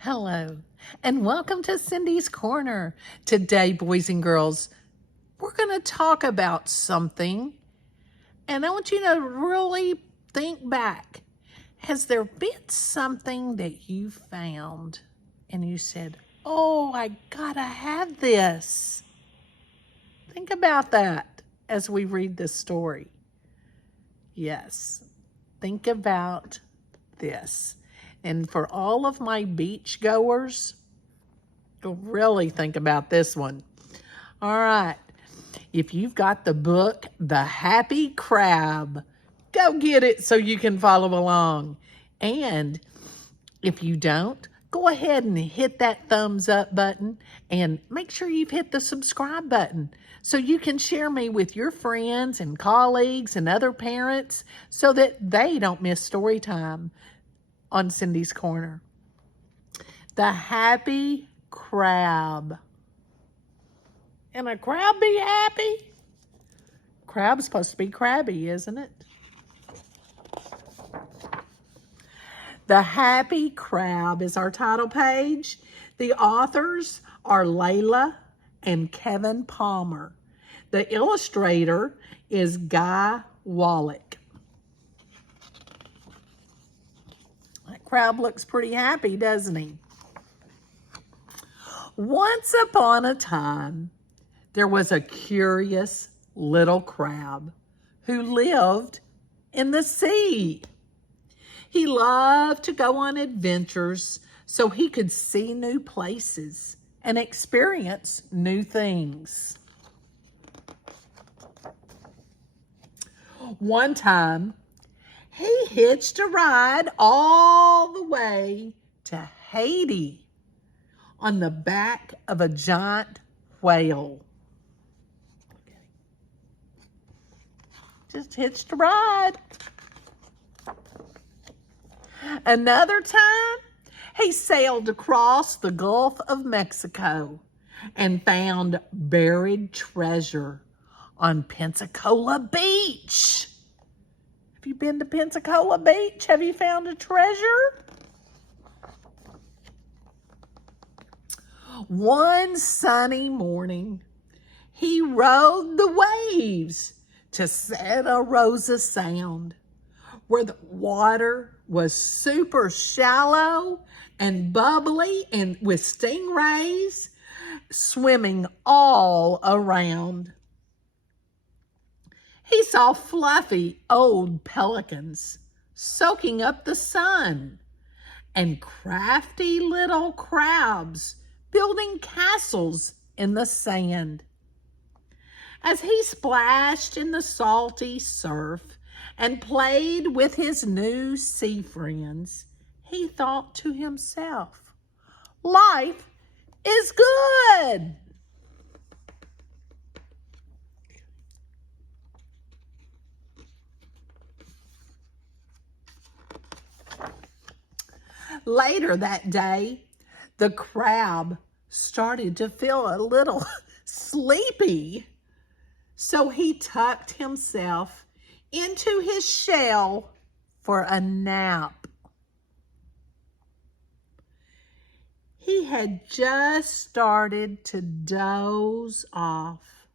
Hello, and welcome to Cindy's Corner. Today, boys and girls, we're going to talk about something, and I want you to really think back. Has there been something that you found and you said, "Oh, I gotta have this"? Think about that as we read this story. Yes, think about this. And for all of my beach goers, really think about this one. All right. If you've got the book, The Happy Crab, go get it so you can follow along. And if you don't, go ahead and hit that thumbs up button and make sure you've hit the subscribe button so you can share me with your friends and colleagues and other parents so that they don't miss story time on Cindy's Corner. The Happy Crab. And a crab be happy? Crab's supposed to be crabby, isn't it? The Happy Crab is our title page. The authors are Layla and Kevin Palmer. The illustrator is Guy Wallach. That crab looks pretty happy, doesn't he? Once upon a time, there was a curious little crab who lived in the sea. He loved to go on adventures so he could see new places and experience new things. One time, he hitched a ride all the way to Haiti on the back of a giant whale. Just hitched a ride. Another time, he sailed across the Gulf of Mexico and found buried treasure on Pensacola Beach. Have you been to Pensacola Beach? Have you found a treasure? One sunny morning, he rode the waves to Santa Rosa Sound, where the water was super shallow and bubbly and with stingrays swimming all around. He saw fluffy old pelicans soaking up the sun and crafty little crabs building castles in the sand. As he splashed in the salty surf and played with his new sea friends, he thought to himself, life is good. Later that day, the crab started to feel a little sleepy. So he tucked himself into his shell for a nap. He had just started to doze off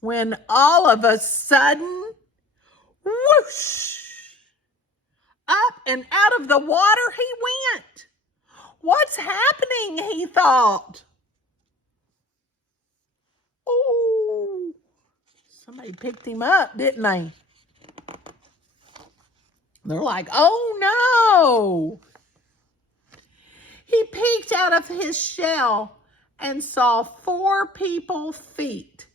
when all of a sudden, whoosh, up and out of the water he went. What's happening, he thought. Oh, somebody picked him up, didn't they? They're like, oh no. He peeked out of his shell and saw 4 people's feet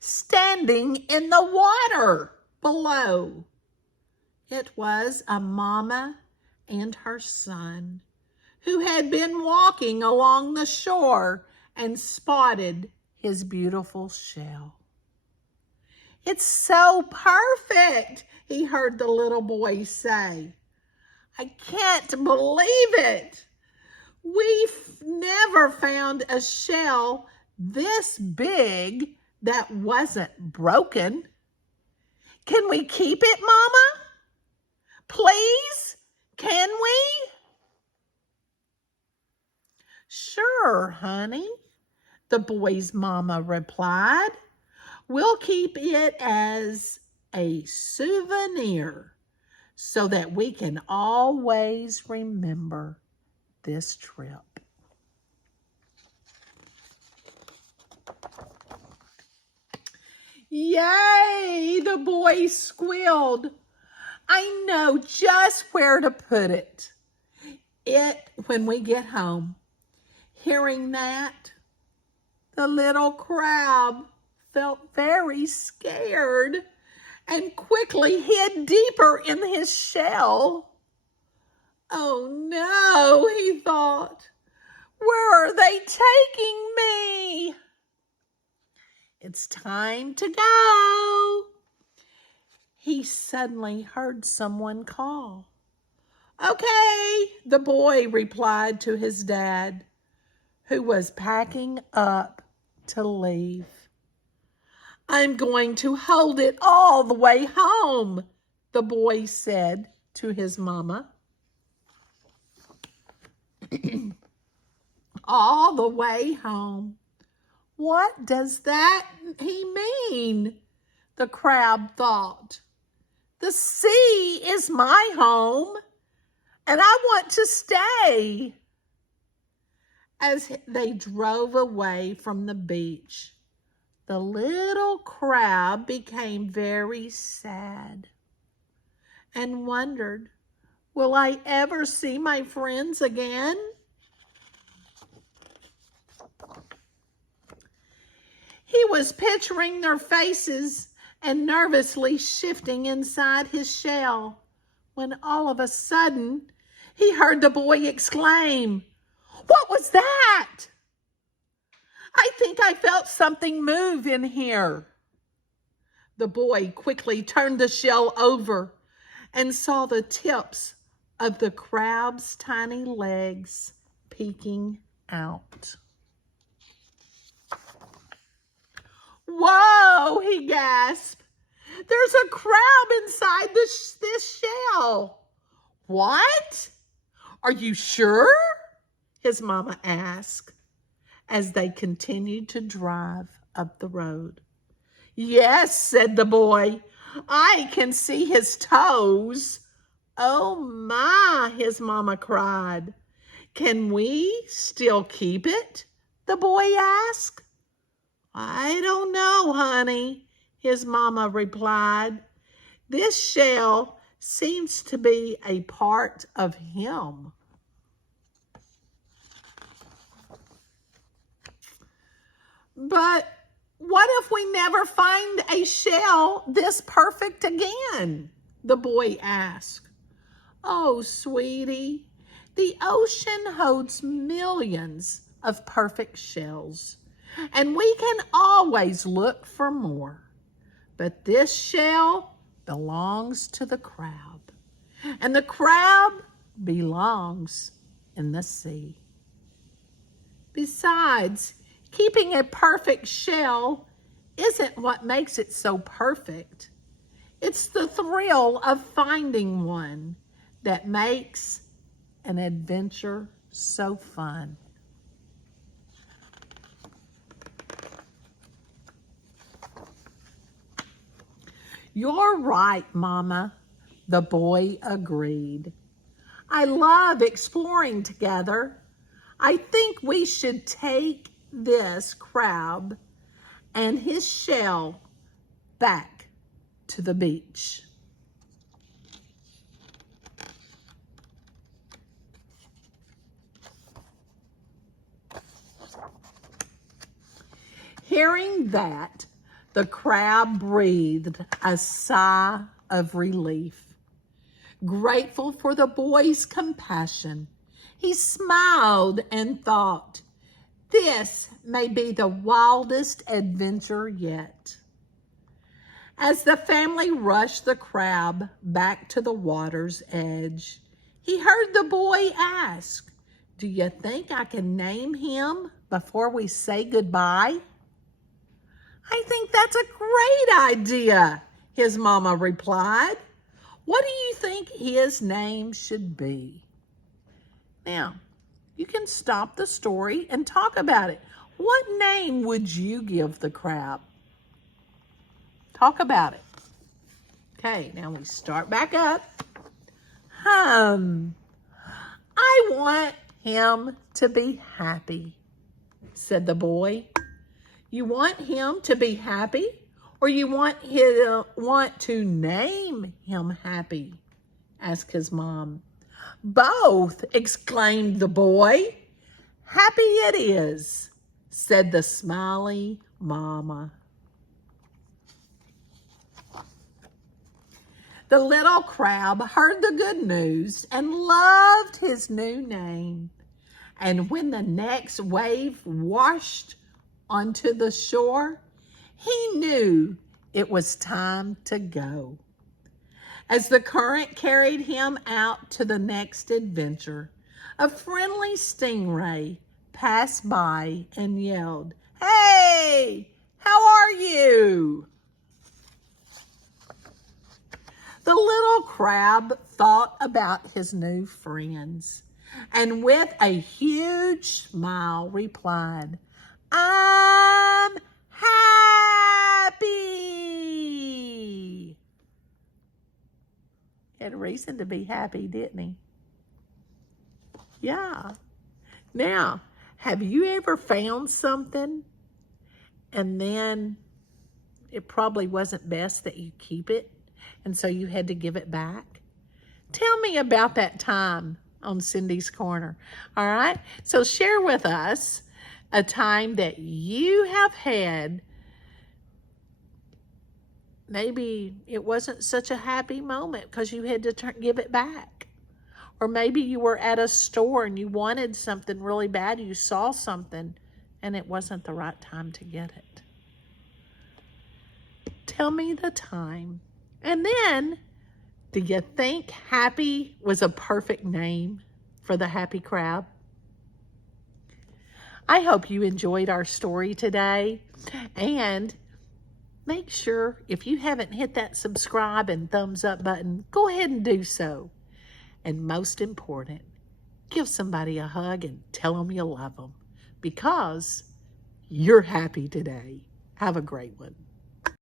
standing in the water below. It was a mama and her son who had been walking along the shore and spotted his beautiful shell. It's so perfect, he heard the little boy say. I can't believe it. We've never found a shell this big that wasn't broken. Can we keep it, Mama? Please? Can we? Sure, honey, the boy's mama replied. We'll keep it as a souvenir so that we can always remember this trip. Yay, the boy squealed. I know just where to put it. When we get home. Hearing that, the little crab felt very scared and quickly hid deeper in his shell. Oh no, he thought. Where are they taking me? It's time to go. He suddenly heard someone call. Okay, the boy replied to his dad, who was packing up to leave. I'm going to hold it all the way home, the boy said to his mama. All the way home. What does that he mean? The crab thought. The sea is my home, and I want to stay. As they drove away from the beach, the little crab became very sad and wondered, will I ever see my friends again? He was picturing their faces and nervously shifting inside his shell when all of a sudden he heard the boy exclaim, "What was that? I think I felt something move in here." The boy quickly turned the shell over and saw the tips of the crab's tiny legs peeking out. Whoa, he gasped. There's a crab inside this shell. What? Are you sure? His mama asked as they continued to drive up the road. Yes, said the boy. I can see his toes. Oh my, his mama cried. Can we still keep it? The boy asked. I don't know, honey, his mama replied. This shell seems to be a part of him. But what if we never find a shell this perfect again? The boy asked. Oh, sweetie, the ocean holds millions of perfect shells, and we can always look for more. But this shell belongs to the crab, and the crab belongs in the sea. Besides, keeping a perfect shell isn't what makes it so perfect. It's the thrill of finding one that makes an adventure so fun. You're right, Mama, the boy agreed. I love exploring together. I think we should take this crab and his shell back to the beach. Hearing that, the crab breathed a sigh of relief. Grateful for the boy's compassion, he smiled and thought, this may be the wildest adventure yet. As the family rushed the crab back to the water's edge, he heard the boy ask, do you think I can name him before we say goodbye? I think that's a great idea, his mama replied. What do you think his name should be? Now, You can stop the story and talk about it. What name would you give the crab? Talk about it. Okay, now we start back up. I want him to be happy, said the boy. You want him to be happy, or you want to name him Happy? Asked his mom. Both, exclaimed the boy. Happy it is, said the smiley mama. The little crab heard the good news and loved his new name. And when the next wave washed onto the shore, he knew it was time to go. As the current carried him out to the next adventure, a friendly stingray passed by and yelled, "Hey, how are you?" The little crab thought about his new friends and with a huge smile replied, "I'm happy." He had a reason to be happy, didn't he? Yeah. Now, have you ever found something and then it probably wasn't best that you keep it, and so you had to give it back? Tell me about that time on Cindy's Corner. All right? So share with us a time that you have had. Maybe it wasn't such a happy moment because you had to give it back. Or maybe you were at a store and you wanted something really bad. You saw something and it wasn't the right time to get it. Tell me the time. And then, do you think Happy was a perfect name for the happy crab? I hope you enjoyed our story today. And make sure, if you haven't hit that subscribe and thumbs up button, go ahead and do so. And most important, give somebody a hug and tell them you love them, because you're happy today. Have a great one.